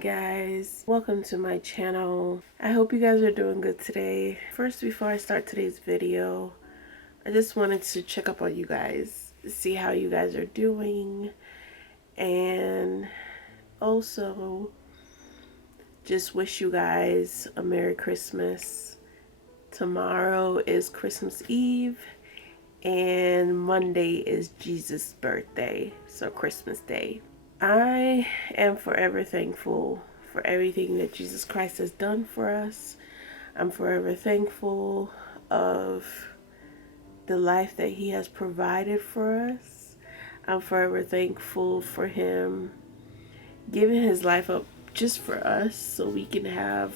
guys, welcome to my channel. I hope you guys are doing good today. First, before I start today's video, I just wanted to check up on you guys, see how you guys are doing, and also just wish you guys a Merry Christmas. Tomorrow is Christmas Eve and Monday is Jesus' birthday, so Christmas Day. I am forever thankful for everything that Jesus Christ has done for us. I'm forever thankful of the life that he has provided for us. I'm forever thankful for him giving his life up just for us so we can have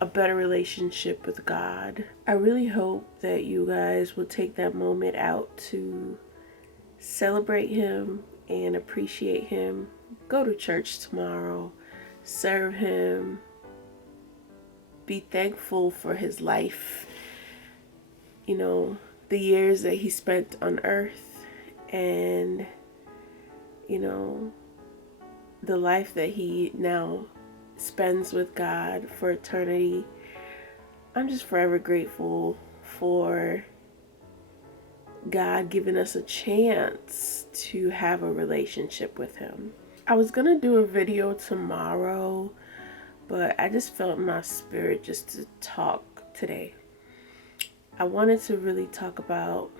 a better relationship with God. I really hope that you guys will take that moment out to celebrate him and appreciate him. Go to church tomorrow, serve him, be thankful for his life, the years that he spent on earth, and the life that he now spends with God for eternity. I'm just forever grateful for God giving us a chance to have a relationship with him. I was gonna do a video tomorrow, but I just felt in my spirit just to talk today. I wanted to really talk about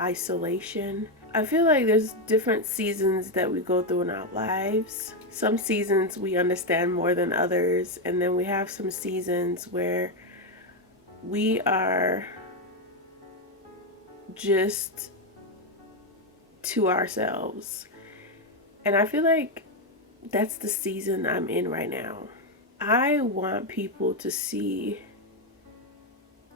isolation. I feel like there's different seasons that we go through in our lives. Some seasons we understand more than others, and then we have some seasons where we are just to ourselves. And I feel like that's the season I'm in right now. I want people to see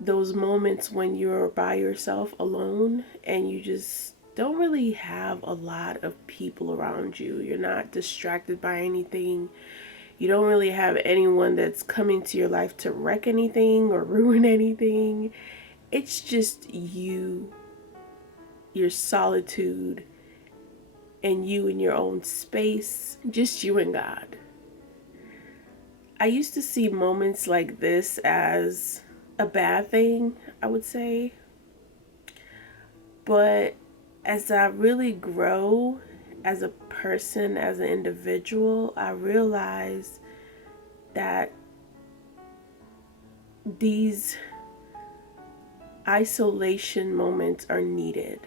those moments when you're by yourself alone and you just don't really have a lot of people around you. You're not distracted by anything. You don't really have anyone that's coming to your life to wreck anything or ruin anything. It's just you, your solitude, and you in your own space, just you and God. I used to see moments like this as a bad thing, I would say. But as I really grow as a person, as an individual, I realize that these isolation moments are needed.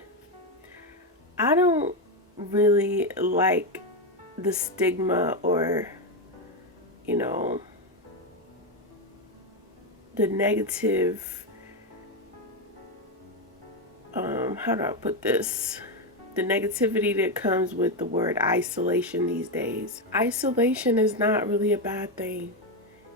I don't really like the stigma or, the negative, how do I put this? The negativity that comes with the word isolation these days. Isolation is not really a bad thing.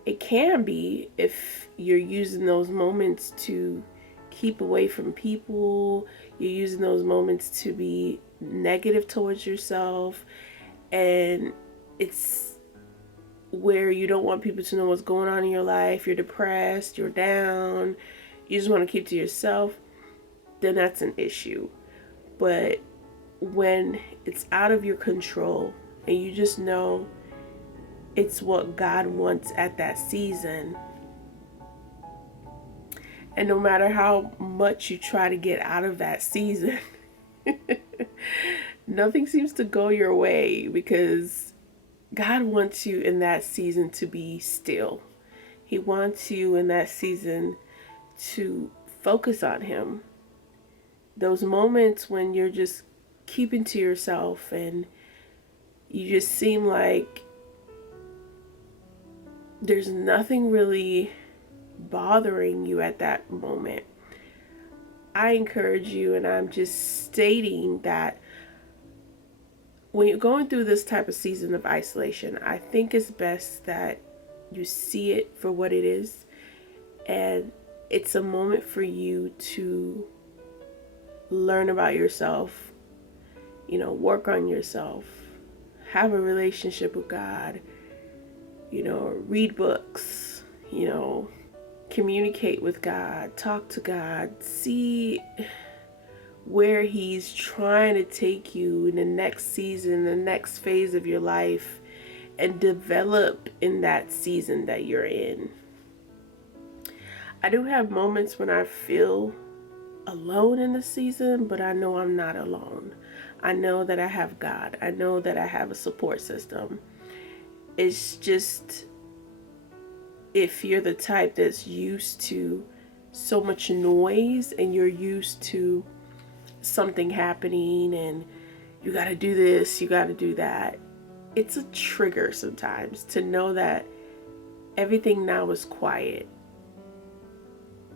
It can be if you're using those moments to keep away from people, you're using those moments to be negative towards yourself, and it's where you don't want people to know what's going on in your life, you're depressed, you're down, you just want to keep to yourself, then that's an issue. But when it's out of your control and you just know it's what God wants at that season, and no matter how much you try to get out of that season, nothing seems to go your way because God wants you in that season to be still. He wants you in that season to focus on him. Those moments when you're just keeping to yourself and you just seem like there's nothing really bothering you at that moment. I encourage you, and I'm just stating that when you're going through this type of season of isolation, I think it's best that you see it for what it is. And it's a moment for you to learn about yourself, work on yourself, have a relationship with God, read books, communicate with God, talk to God, see where he's trying to take you in the next season, the next phase of your life, and develop in that season that you're in. I do have moments when I feel alone in the season, but I know I'm not alone. I know that I have God. I know that I have a support system. It's just, if you're the type that's used to so much noise and you're used to something happening and you got to do this, you got to do that, it's a trigger sometimes to know that everything now is quiet.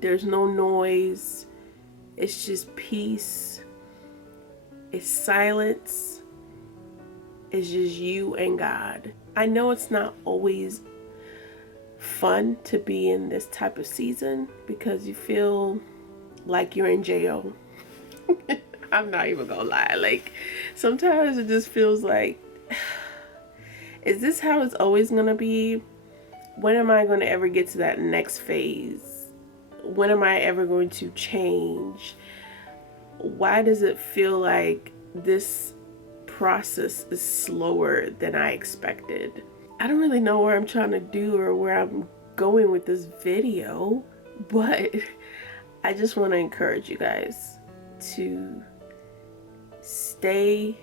There's no noise. It's just peace. It's silence. It's just you and God. I know it's not always fun to be in this type of season because you feel like you're in jail. I'm not even gonna lie. Like, sometimes it just feels like, is this how it's always gonna be? When am I gonna ever get to that next phase? When am I ever going to change? Why does it feel like this process is slower than I expected? I don't really know where I'm trying to do or where I'm going with this video, but I just want to encourage you guys to stay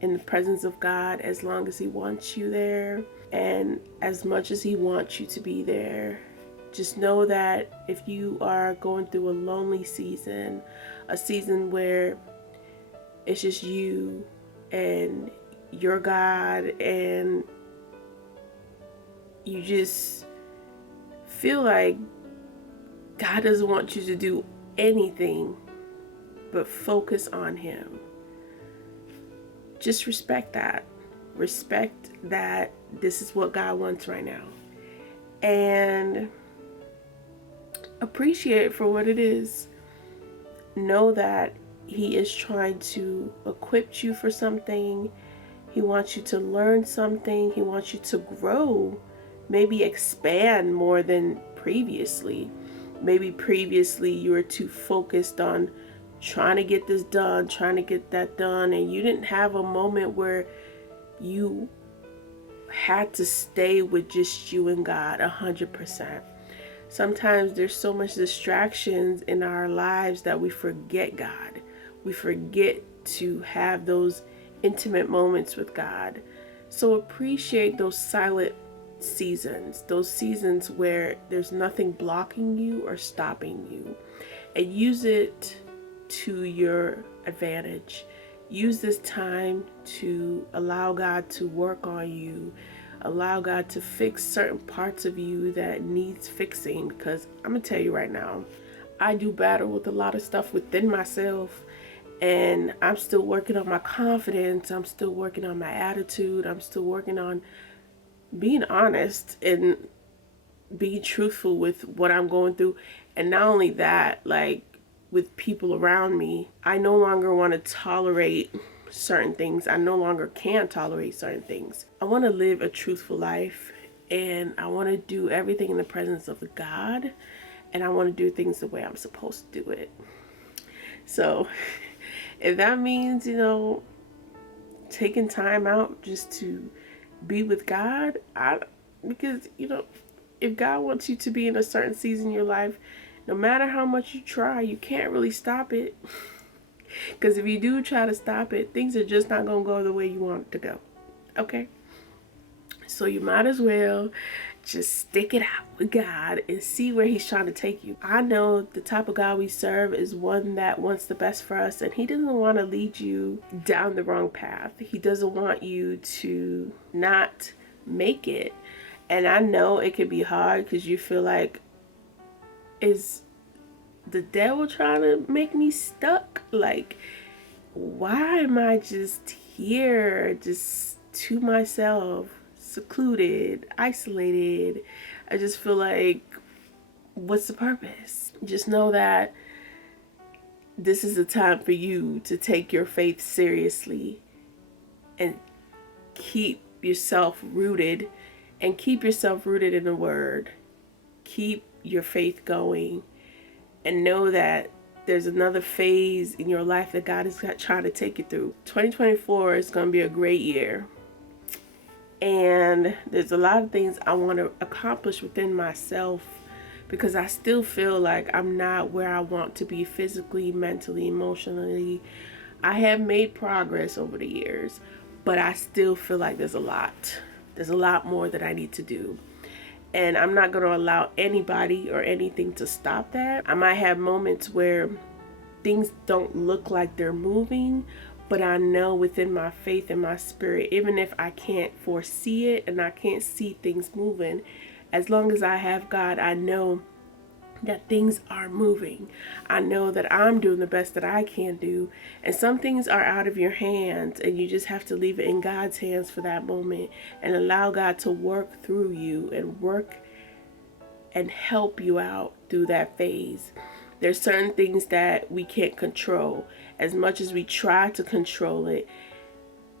in the presence of God as long as He wants you there and as much as He wants you to be there. Just know that if you are going through a lonely season, a season where it's just you and your God, and you just feel like God doesn't want you to do anything but focus on Him, just respect that. Respect that this is what God wants right now. And appreciate it for what it is. Know that He is trying to equip you for something. He wants you to learn something. He wants you to grow, maybe expand more than previously. Maybe previously you were too focused on trying to get this done, trying to get that done, and you didn't have a moment where you had to stay with just you and God 100%. Sometimes there's so much distractions in our lives that we forget God. We forget to have those intimate moments with God. So appreciate those silent seasons, those seasons where there's nothing blocking you or stopping you, and use it to your advantage. Use this time to allow God to work on you. Allow God to fix certain parts of you that needs fixing, because I'm gonna tell you right now, I do battle with a lot of stuff within myself, and I'm still working on my confidence. I'm still working on my attitude. I'm still working on being honest and being truthful with what I'm going through. And not only that, like with people around me, I no longer want to tolerate certain things. I no longer can tolerate certain things. I want to live a truthful life, and I want to do everything in the presence of God, and I want to do things the way I'm supposed to do it. So if that means, taking time out just to be with God, because if God wants you to be in a certain season in your life, no matter how much you try, you can't really stop it. Because if you do try to stop it, things are just not going to go the way you want it to go. Okay? So you might as well just stick it out with God and see where He's trying to take you. I know the type of God we serve is one that wants the best for us, and He doesn't want to lead you down the wrong path. He doesn't want you to not make it. And I know it can be hard because you feel like, is the devil trying to make me stuck? Like, why am I just here, just to myself, secluded, isolated? I just feel like, what's the purpose? Just know that this is a time for you to take your faith seriously and keep yourself rooted, and keep yourself rooted in the Word. Keep your faith going, and know that there's another phase in your life that God is trying to take you through. 2024 is going to be a great year. And there's a lot of things I want to accomplish within myself, because I still feel like I'm not where I want to be physically, mentally, emotionally. I have made progress over the years, but I still feel like there's a lot. There's a lot more that I need to do. And I'm not going to allow anybody or anything to stop that. I might have moments where things don't look like they're moving, but I know within my faith and my spirit, even if I can't foresee it and I can't see things moving, as long as I have God, I know that things are moving. I know that I'm doing the best that I can do. And some things are out of your hands, and you just have to leave it in God's hands for that moment and allow God to work through you and work and help you out through that phase. There's certain things that we can't control. As much as we try to control it,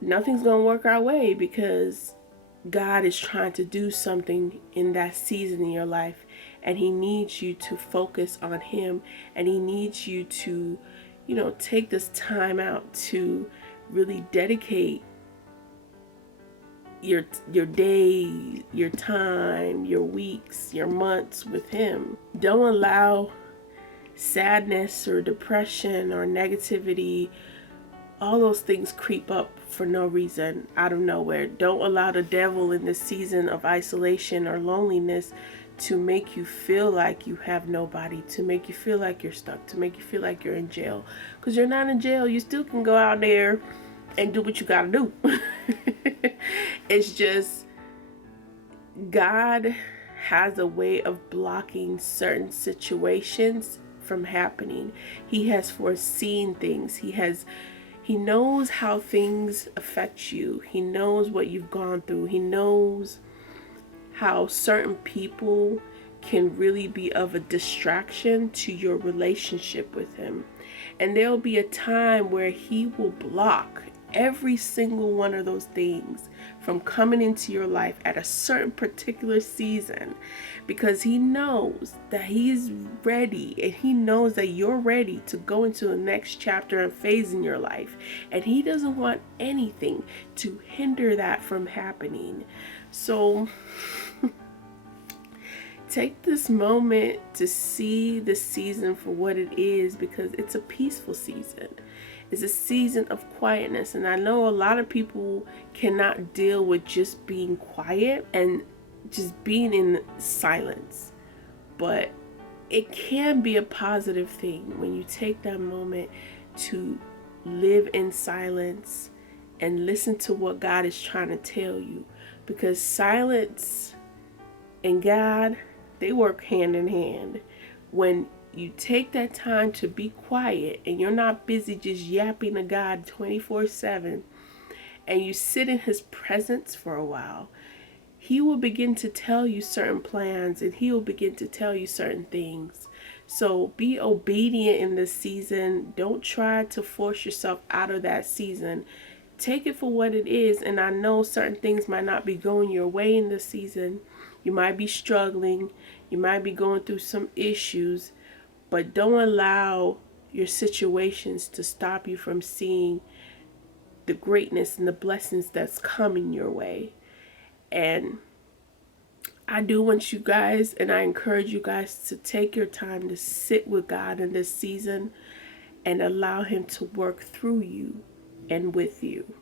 nothing's going to work our way, because God is trying to do something in that season in your life, and He needs you to focus on Him, and He needs you to, take this time out to really dedicate your day, your time, your weeks, your months with Him. Don't allow sadness or depression or negativity, all those things creep up for no reason, out of nowhere. Don't allow the devil in this season of isolation or loneliness to make you feel like you have nobody, to make you feel like you're stuck, to make you feel like you're in jail. Because you're not in jail. You still can go out there and do what you gotta do. It's just God has a way of blocking certain situations from happening. He has foreseen things. He knows how things affect you. He knows what you've gone through. He knows how certain people can really be of a distraction to your relationship with Him. And there'll be a time where He will block every single one of those things from coming into your life at a certain particular season, because He knows that He's ready, and He knows that you're ready to go into the next chapter and phase in your life, and He doesn't want anything to hinder that from happening. So take this moment to see the season for what it is, because it's a peaceful season. It's a season of quietness. And I know a lot of people cannot deal with just being quiet and just being in silence. But it can be a positive thing when you take that moment to live in silence and listen to what God is trying to tell you. Because silence and God, they work hand in hand. When you take that time to be quiet and you're not busy just yapping to God 24/7, and you sit in His presence for a while, He will begin to tell you certain plans, and He will begin to tell you certain things. So be obedient in this season. Don't try to force yourself out of that season. Take it for what it is. And I know certain things might not be going your way in this season. You might be struggling. You might be going through some issues. But don't allow your situations to stop you from seeing the greatness and the blessings that's coming your way. And I do want you guys, and I encourage you guys, to take your time to sit with God in this season and allow Him to work through you and with you.